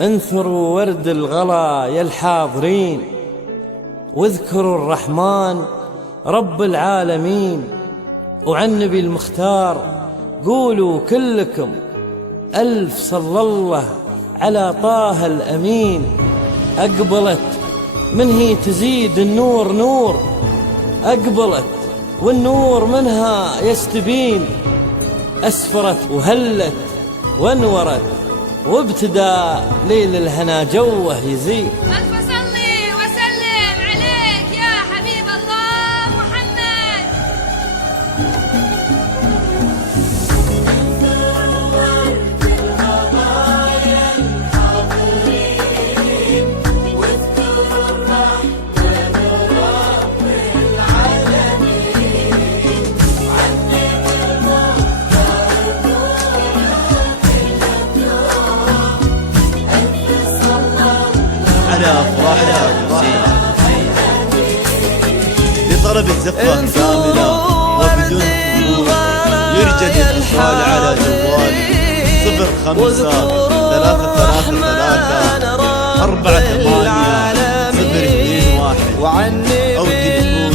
انثروا ورد الغلا يا الحاضرين، واذكروا الرحمن رب العالمين، وعن نبي المختار قولوا كلكم ألف صلى الله على طه الأمين. أقبلت من هي تزيد النور نور، أقبلت والنور منها يستبين، أسفرت وهلت وانورت، وابتدى ليل الهنا جوه يزيد. ألف صلي وسلم عليك يا حبيب الله محمد. على أفراح لطلب الزفة كاملة وبدون قبول، يرجى الاتصال على جوال 053348 أو تليفون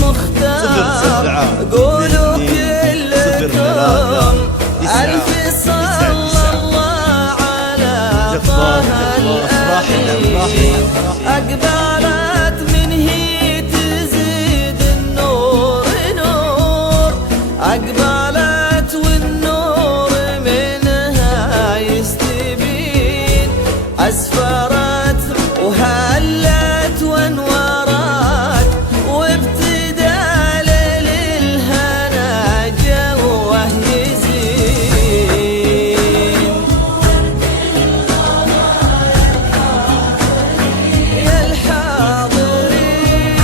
07 أقبلت من هي تزيد النور نور، أقبلت والنور منها يستبين، أسفرت وهلت وانورت، وابتدى ليل الهنا جوه يزين. يا الحاضرين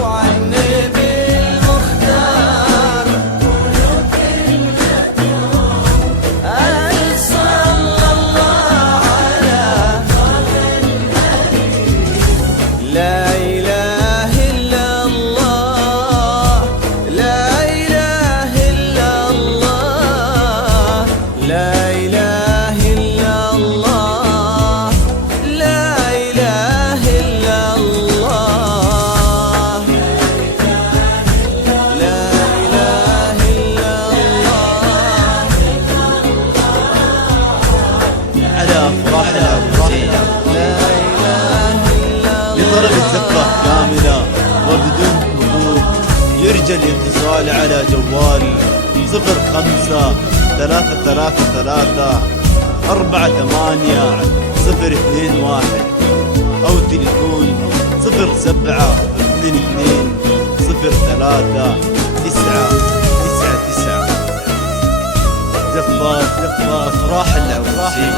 وعن نبي المختار ألف صلى الله على لا إله إلا الله، لا إله إلا الله، لا إله إلا الله، لا إله إلا الله، لا إله إلا الله. على أفراح لطلب الزفة كاملة وبدون قبول، يرجى الاتصال على جوال 0533480021 أو تليفون 0722039999. زفات أفراح العروسين.